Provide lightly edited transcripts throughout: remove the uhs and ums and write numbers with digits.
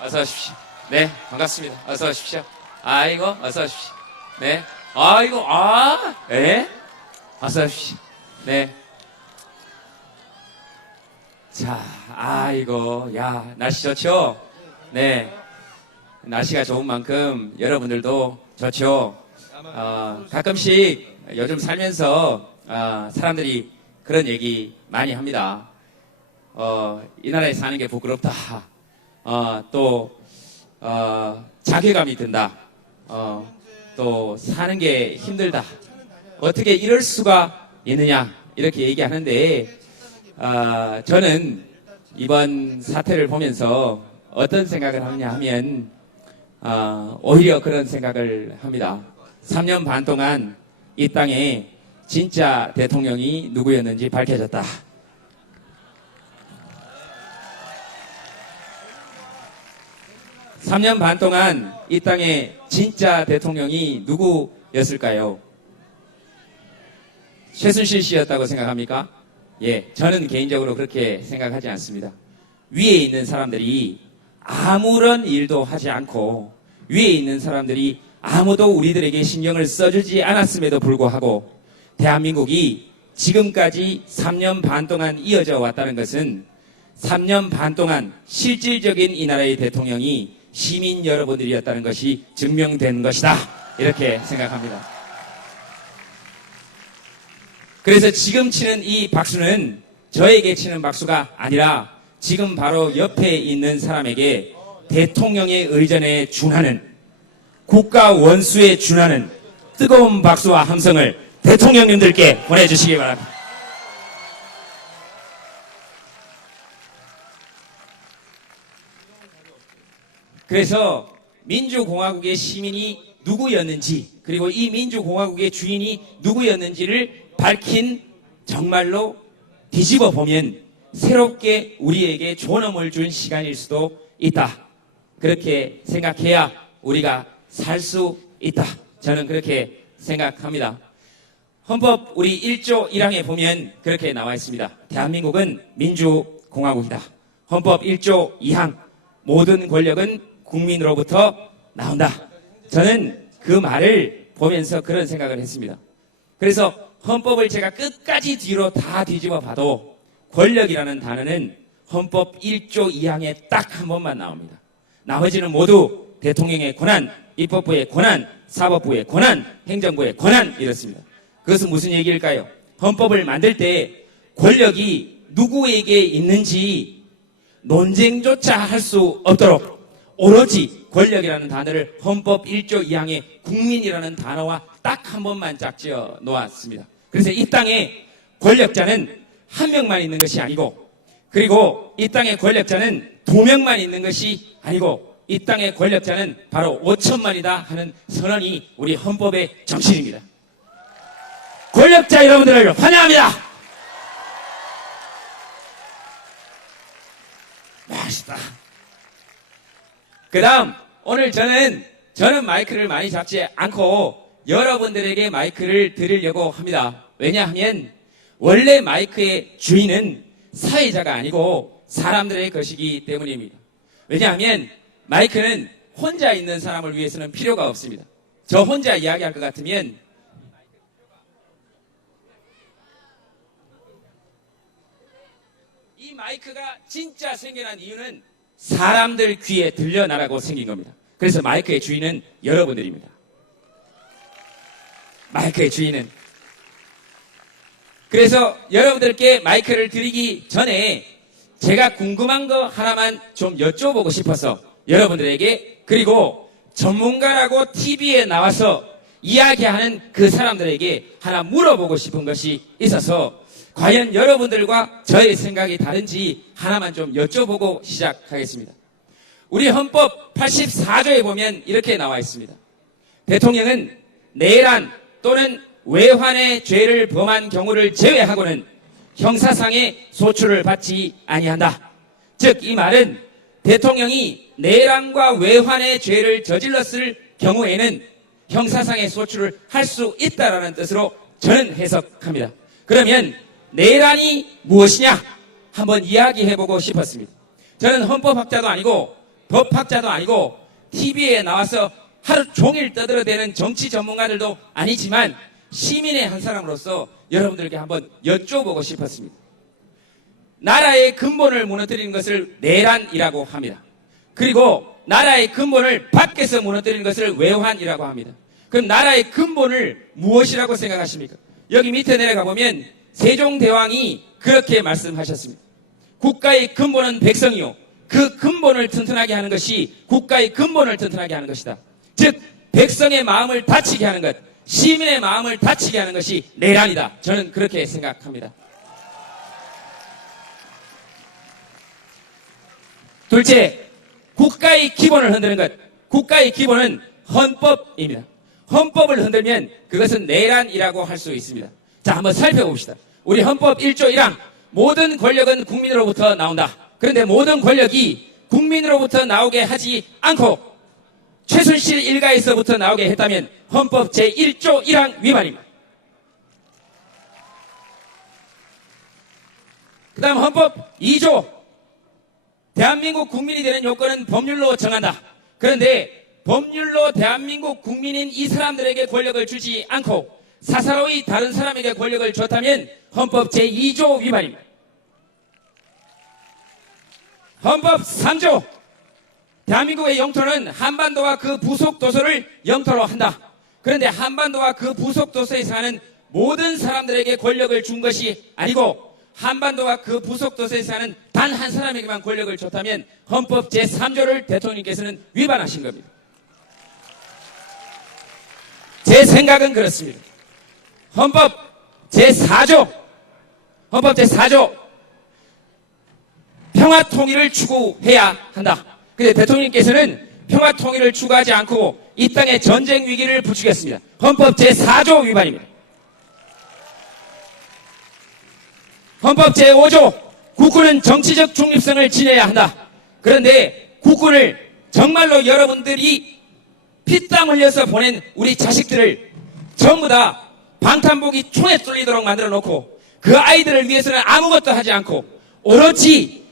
어서 오십시오. 네, 반갑습니다. 어서 오십시오. 아이고, 어서 오십시오. 네, 아이고, 예? 어서 오십시오. 네. 자, 아이고, 야, 날씨 좋죠? 네. 날씨가 좋은 만큼 여러분들도 좋죠? 가끔씩 요즘 살면서, 사람들이 그런 얘기 많이 합니다. 이 나라에 사는 게 부끄럽다. 자괴감이 든다. 또 사는 게 힘들다. 어떻게 이럴 수가 있느냐 이렇게 얘기하는데 저는 이번 사태를 보면서 어떤 생각을 하느냐 하면 오히려 그런 생각을 합니다. 3년 반 동안 이 땅에 진짜 대통령이 누구였는지 밝혀졌다. 3년 반 동안 이 땅에 진짜 대통령이 누구였을까요? 최순실 씨였다고 생각합니까? 예, 저는 개인적으로 그렇게 생각하지 않습니다. 위에 있는 사람들이 아무런 일도 하지 않고 위에 있는 사람들이 아무도 우리들에게 신경을 써주지 않았음에도 불구하고 대한민국이 지금까지 3년 반 동안 이어져 왔다는 것은 3년 반 동안 실질적인 이 나라의 대통령이 시민 여러분들이었다는 것이 증명된 것이다. 이렇게 생각합니다. 그래서 지금 치는 이 박수는 저에게 치는 박수가 아니라 지금 바로 옆에 있는 사람에게 대통령의 의전에 준하는 국가 원수에 준하는 뜨거운 박수와 함성을 대통령님들께 보내주시기 바랍니다. 그래서 민주공화국의 시민이 누구였는지 그리고 이 민주공화국의 주인이 누구였는지를 밝힌 정말로 뒤집어 보면 새롭게 우리에게 존엄을 준 시간일 수도 있다. 그렇게 생각해야 우리가 살 수 있다. 저는 그렇게 생각합니다. 헌법 우리 1조 1항에 보면 그렇게 나와 있습니다. 대한민국은 민주공화국이다. 헌법 1조 2항 모든 권력은 국민으로부터 나온다. 저는 그 말을 보면서 그런 생각을 했습니다. 그래서 헌법을 제가 끝까지 뒤로 다 뒤집어 봐도 권력이라는 단어는 헌법 1조 2항에 딱 한 번만 나옵니다. 나머지는 모두 대통령의 권한, 입법부의 권한, 사법부의 권한, 행정부의 권한 이렇습니다. 그것은 무슨 얘기일까요? 헌법을 만들 때 권력이 누구에게 있는지 논쟁조차 할 수 없도록 오로지 권력이라는 단어를 헌법 1조 2항에 국민이라는 단어와 딱 한 번만 짝지어 놓았습니다. 그래서 이 땅에 권력자는 한 명만 있는 것이 아니고 그리고 이 땅의 권력자는 2명만 있는 것이 아니고 이 땅의 권력자는 바로 5천만이다 하는 선언이 우리 헌법의 정신입니다. 권력자 여러분들을 환영합니다. 맛있다. 그 다음 오늘 저는 마이크를 많이 잡지 않고 여러분들에게 마이크를 드리려고 합니다. 왜냐하면 원래 마이크의 주인은 사회자가 아니고 사람들의 것이기 때문입니다. 왜냐하면 마이크는 혼자 있는 사람을 위해서는 필요가 없습니다. 저 혼자 이야기할 것 같으면 이 마이크가 진짜 생겨난 이유는 사람들 귀에 들려나라고 생긴 겁니다. 그래서 마이크의 주인은 여러분들입니다. 마이크의 주인은 그래서 여러분들께 마이크를 드리기 전에 제가 궁금한 거 하나만 좀 여쭤보고 싶어서 여러분들에게 그리고 전문가라고 TV에 나와서 이야기하는 그 사람들에게 하나 물어보고 싶은 것이 있어서 과연 여러분들과 저의 생각이 다른지 하나만 좀 여쭤보고 시작하겠습니다. 우리 헌법 84조에 보면 이렇게 나와 있습니다. 대통령은 내란 또는 외환의 죄를 범한 경우를 제외하고는 형사상의 소출을 받지 아니한다. 즉 이 말은 대통령이 내란과 외환의 죄를 저질렀을 경우에는 형사상의 소출을 할 수 있다라는 뜻으로 저는 해석합니다. 그러면 내란이 무엇이냐 한번 이야기해보고 싶었습니다. 저는 헌법학자도 아니고 법학자도 아니고 TV에 나와서 하루 종일 떠들어대는 정치 전문가들도 아니지만 시민의 한 사람으로서 여러분들께 한번 여쭤보고 싶었습니다. 나라의 근본을 무너뜨리는 것을 내란이라고 합니다. 그리고 나라의 근본을 밖에서 무너뜨리는 것을 외환이라고 합니다. 그럼 나라의 근본을 무엇이라고 생각하십니까? 여기 밑에 내려가 보면 세종대왕이 그렇게 말씀하셨습니다. 국가의 근본은 백성이요. 그 근본을 튼튼하게 하는 것이 국가의 근본을 튼튼하게 하는 것이다. 즉 백성의 마음을 다치게 하는 것, 시민의 마음을 다치게 하는 것이 내란이다. 저는 그렇게 생각합니다. 둘째, 국가의 기본을 흔드는 것. 국가의 기본은 헌법입니다. 헌법을 흔들면 그것은 내란이라고 할 수 있습니다. 자, 한번 살펴봅시다. 우리 헌법 1조 1항 모든 권력은 국민으로부터 나온다. 그런데 모든 권력이 국민으로부터 나오게 하지 않고 최순실 일가에서부터 나오게 했다면 헌법 제1조 1항 위반입니다. 그 다음 헌법 2조 대한민국 국민이 되는 요건은 법률로 정한다. 그런데 법률로 대한민국 국민인 이 사람들에게 권력을 주지 않고 사사로이 다른 사람에게 권력을 줬다면 헌법 제2조 위반입니다. 헌법 3조 대한민국의 영토는 한반도와 그 부속 도서를 영토로 한다. 그런데 한반도와 그 부속 도서에 사는 모든 사람들에게 권력을 준 것이 아니고 한반도와 그 부속 도서에 사는 단 한 사람에게만 권력을 줬다면 헌법 제3조를 대통령께서는 위반하신 겁니다. 제 생각은 그렇습니다. 헌법 제4조 평화통일을 추구해야 한다. 근데 대통령께서는 평화통일을 추구하지 않고 이 땅에 전쟁 위기를 부추겼습니다. 헌법 제4조 위반입니다. 헌법 제5조 국군은 정치적 중립성을 지녀야 한다. 그런데 국군을 정말로 여러분들이 피땀 흘려서 보낸 우리 자식들을 전부 다 방탄복이 총에 뚫리도록 만들어 놓고 그 아이들을 위해서는 아무것도 하지 않고 오로지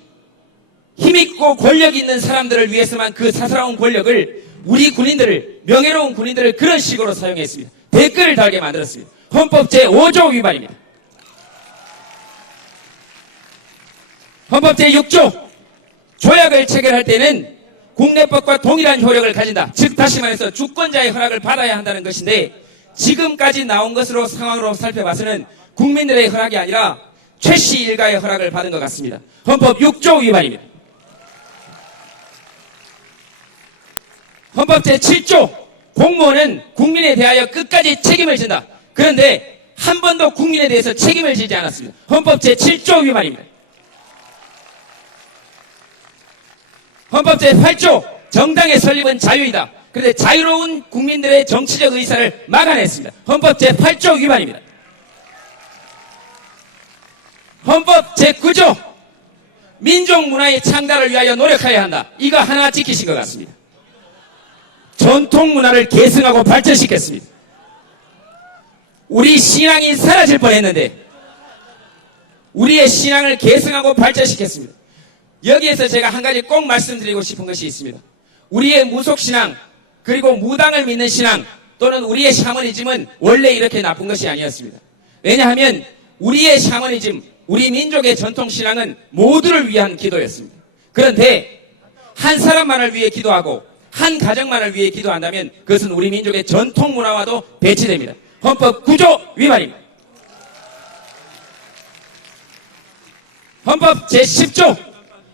힘있고 권력 있는 사람들을 위해서만 그 사사로운 권력을 우리 군인들을 명예로운 군인들을 그런 식으로 사용했습니다. 댓글을 달게 만들었습니다. 헌법 제5조 위반입니다. 헌법 제6조 조약을 체결할 때는 국내법과 동일한 효력을 가진다. 즉 다시 말해서 주권자의 허락을 받아야 한다는 것인데 지금까지 나온 것으로 상황으로 살펴봐서는 국민들의 허락이 아니라 최씨 일가의 허락을 받은 것 같습니다. 헌법 6조 위반입니다. 헌법 제7조 공무원은 국민에 대하여 끝까지 책임을 진다. 그런데 한 번도 국민에 대해서 책임을 지지 않았습니다. 헌법 제7조 위반입니다. 헌법 제8조 정당의 설립은 자유이다. 그런데 자유로운 국민들의 정치적 의사를 막아냈습니다. 헌법 제8조 위반입니다. 헌법 제9조 민족 문화의 창달을 위하여 노력해야 한다. 이거 하나 지키신 것 같습니다. 전통 문화를 계승하고 발전시켰습니다. 우리 신앙이 사라질 뻔했는데 우리의 신앙을 계승하고 발전시켰습니다. 여기에서 제가 한 가지 꼭 말씀드리고 싶은 것이 있습니다. 우리의 무속신앙 그리고 무당을 믿는 신앙 또는 우리의 샤머니즘은 원래 이렇게 나쁜 것이 아니었습니다. 왜냐하면 우리의 샤머니즘, 우리 민족의 전통신앙은 모두를 위한 기도였습니다. 그런데 한 사람만을 위해 기도하고 한 가정만을 위해 기도한다면 그것은 우리 민족의 전통문화와도 배치됩니다. 헌법 9조 위반입니다. 헌법 제10조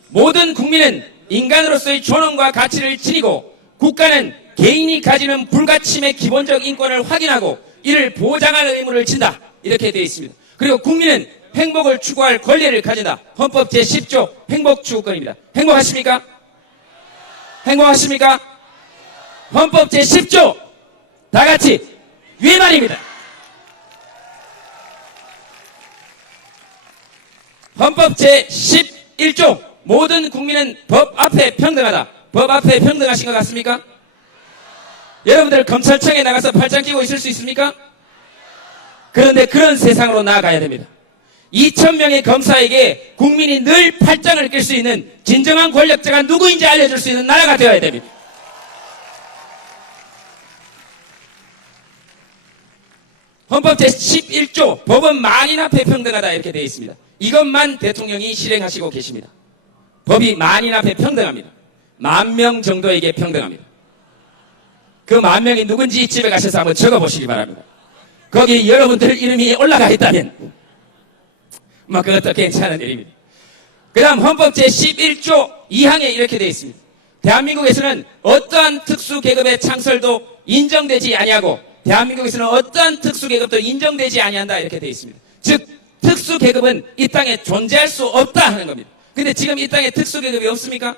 모든 국민은 인간으로서의 존엄과 가치를 지니고 국가는 개인이 가지는 불가침의 기본적 인권을 확인하고 이를 보장할 의무를 진다. 이렇게 되어 있습니다. 그리고 국민은 행복을 추구할 권리를 가진다. 헌법 제10조 행복추구권입니다. 행복하십니까? 행복하십니까? 헌법 제10조 다같이 위반입니다. 헌법 제11조 모든 국민은 법 앞에 평등하다. 법 앞에 평등하신 것 같습니까? 여러분들 검찰청에 나가서 팔짱 끼고 있을 수 있습니까? 그런데 그런 세상으로 나아가야 됩니다. 2,000명의 검사에게 국민이 늘 팔짱을 낄 수 있는 진정한 권력자가 누구인지 알려줄 수 있는 나라가 되어야 됩니다. 헌법 제11조 법은 만인 앞에 평등하다 이렇게 되어 있습니다. 이것만 대통령이 실행하시고 계십니다. 법이 만인 앞에 평등합니다. 10,000명 정도에게 평등합니다. 그 10,000명이 누군지 집에 가셔서 한번 적어보시기 바랍니다. 거기 여러분들 이름이 올라가 있다면 그것도 괜찮은 일입니다. 그 다음 헌법 제11조 2항에 이렇게 되어 있습니다. 대한민국에서는 어떠한 특수계급의 창설도 인정되지 아니하고 대한민국에서는 어떠한 특수계급도 인정되지 아니한다 이렇게 되어 있습니다. 즉 특수계급은 이 땅에 존재할 수 없다 하는 겁니다. 근데 지금 이 땅에 특수계급이 없습니까?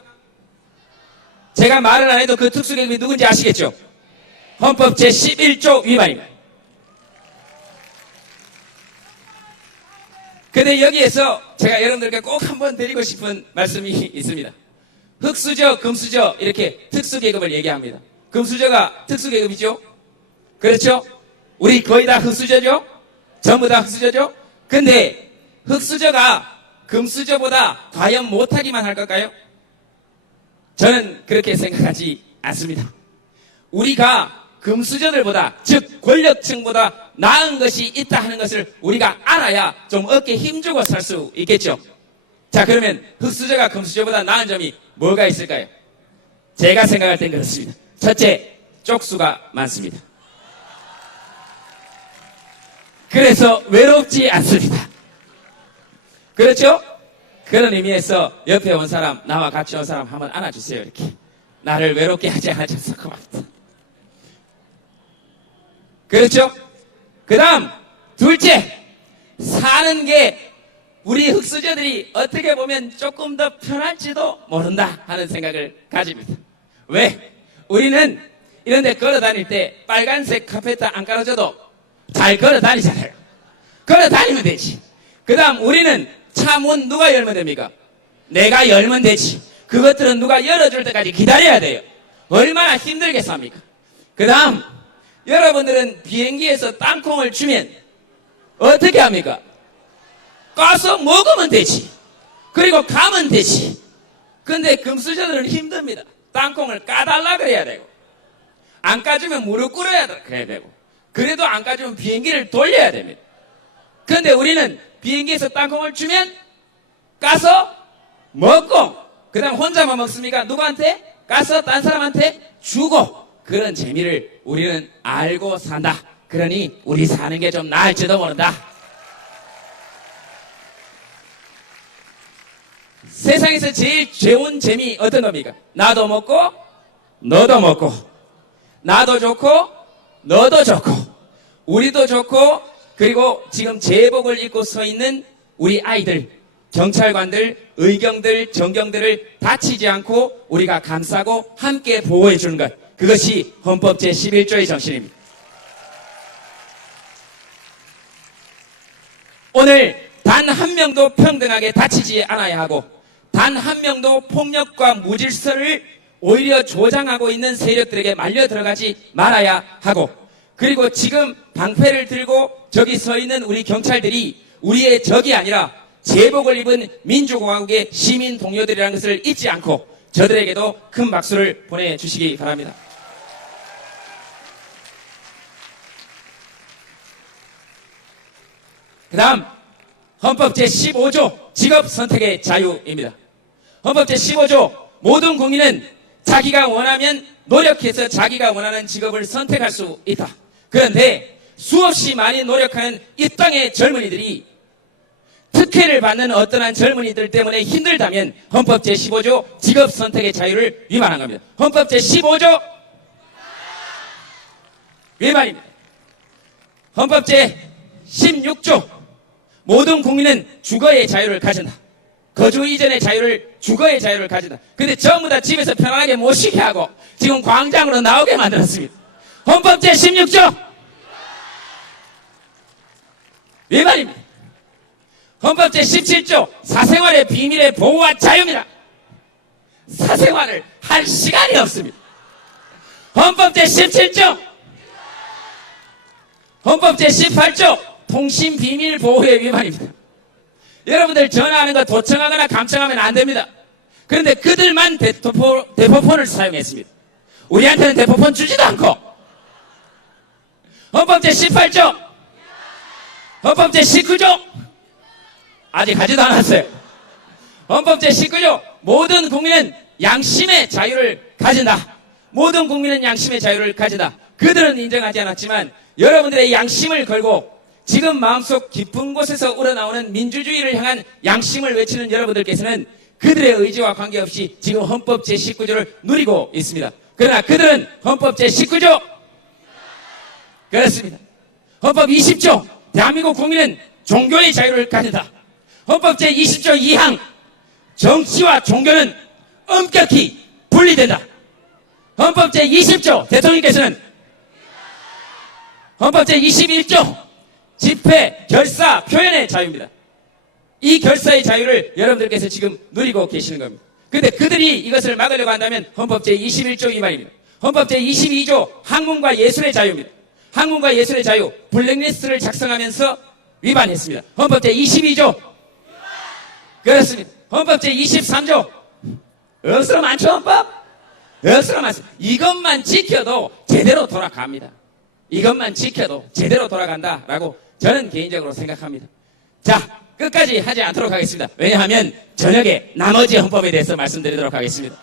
제가 말을 안 해도 그 특수계급이 누군지 아시겠죠? 헌법 제11조 위반입니다. 근데 여기에서 제가 여러분들께 꼭 한번 드리고 싶은 말씀이 있습니다. 흑수저, 금수저 이렇게 특수계급을 얘기합니다. 금수저가 특수계급이죠? 그렇죠? 우리 거의 다 흑수저죠? 전부 다 흑수저죠? 근데 흑수저가 금수저보다 과연 못하기만 할 걸까요? 저는 그렇게 생각하지 않습니다. 우리가 금수저들보다 즉 권력층보다 나은 것이 있다 하는 것을 우리가 알아야 좀 어깨에 힘주고 살 수 있겠죠. 자, 그러면 흑수저가 금수저보다 나은 점이 뭐가 있을까요? 제가 생각할 땐 그렇습니다. 첫째, 쪽수가 많습니다. 그래서 외롭지 않습니다. 그렇죠? 그런 의미에서 옆에 온 사람, 나와 같이 온 사람 한번 안아주세요. 이렇게 나를 외롭게 하지 않아줘서 고맙다. 그렇죠? 그 다음 둘째, 사는 게 우리 흑수저들이 어떻게 보면 조금 더 편할지도 모른다 하는 생각을 가집니다. 왜? 우리는 이런 데 걸어 다닐 때 빨간색 카페트 안 깔아줘도 잘 걸어 다니잖아요. 걸어 다니면 되지. 그 다음 우리는 차 문 누가 열면 됩니까? 내가 열면 되지. 그것들은 누가 열어줄 때까지 기다려야 돼요. 얼마나 힘들게 삽니까? 그 다음 여러분들은 비행기에서 땅콩을 주면 어떻게 합니까? 까서 먹으면 되지. 그리고 가면 되지. 근데 금수저들은 힘듭니다. 땅콩을 까달라 그래야 되고 안 까주면 무릎 꿇어야 그래야 되고 그래도 안 까주면 비행기를 돌려야 됩니다. 그런데 우리는 비행기에서 땅콩을 주면 까서 먹고 그 다음 혼자만 먹습니까? 누구한테? 까서 딴 사람한테 주고 그런 재미를 우리는 알고 산다. 그러니 우리 사는 게 좀 나을지도 모른다. 세상에서 제일 좋은 재미 어떤 겁니까? 나도 먹고 너도 먹고 나도 좋고 너도 좋고 우리도 좋고 그리고 지금 제복을 입고 서 있는 우리 아이들 경찰관들 의경들 정경들을 다치지 않고 우리가 감싸고 함께 보호해 주는 것 그것이 헌법 제11조의 정신입니다. 오늘 단 한 명도 평등하게 다치지 않아야 하고 단 한 명도 폭력과 무질서를 오히려 조장하고 있는 세력들에게 말려 들어가지 말아야 하고 그리고 지금 방패를 들고 저기 서 있는 우리 경찰들이 우리의 적이 아니라 제복을 입은 민주공화국의 시민 동료들이라는 것을 잊지 않고 저들에게도 큰 박수를 보내주시기 바랍니다. 그 다음 헌법 제15조 직업 선택의 자유입니다. 헌법 제15조 모든 국민은 자기가 원하면 노력해서 자기가 원하는 직업을 선택할 수 있다. 그런데 수없이 많이 노력하는 이 땅의 젊은이들이 특혜를 받는 어떠한 젊은이들 때문에 힘들다면 헌법 제15조 직업 선택의 자유를 위반한 겁니다. 헌법 제15조 위반입니다. 헌법 제16조 모든 국민은 주거의 자유를 가진다. 거주 이전의 자유를 주거의 자유를 가진다. 근데 전부 다 집에서 편안하게 못 쉬게 하고 지금 광장으로 나오게 만들었습니다. 헌법 제16조 위반입니다. 헌법 제17조 사생활의 비밀의 보호와 자유입니다. 사생활을 할 시간이 없습니다. 헌법 제17조 헌법 제18조 통신 비밀 보호의 위반입니다. 여러분들 전화하는 거 도청하거나 감청하면 안 됩니다. 그런데 그들만 대포폰을 사용했습니다. 우리한테는 대포폰 주지도 않고 헌법 제18조 헌법 제19조 아직 하지도 않았어요. 헌법 제19조 모든 국민은 양심의 자유를 가진다. 모든 국민은 양심의 자유를 가진다. 그들은 인정하지 않았지만 여러분들의 양심을 걸고 지금 마음속 깊은 곳에서 우러나오는 민주주의를 향한 양심을 외치는 여러분들께서는 그들의 의지와 관계없이 지금 헌법 제19조를 누리고 있습니다. 그러나 그들은 헌법 제19조 그렇습니다. 헌법 20조 대한민국 국민은 종교의 자유를 가진다. 헌법 제20조 2항 정치와 종교는 엄격히 분리된다. 헌법 제20조 대통령께서는 헌법 제21조 집회, 결사, 표현의 자유입니다. 이 결사의 자유를 여러분들께서 지금 누리고 계시는 겁니다. 그런데 그들이 이것을 막으려고 한다면 헌법 제21조 위반입니다. 헌법 제22조 학문과 예술의 자유입니다. 학문과 예술의 자유 블랙리스트를 작성하면서 위반했습니다. 헌법 제22조 그렇습니다. 헌법 제23조 억수로 많죠 헌법? 억수로 많습니다. 이것만 지켜도 제대로 돌아갑니다. 이것만 지켜도 제대로 돌아간다라고 저는 개인적으로 생각합니다. 자, 끝까지 하지 않도록 하겠습니다. 왜냐하면 저녁에 나머지 헌법에 대해서 말씀드리도록 하겠습니다.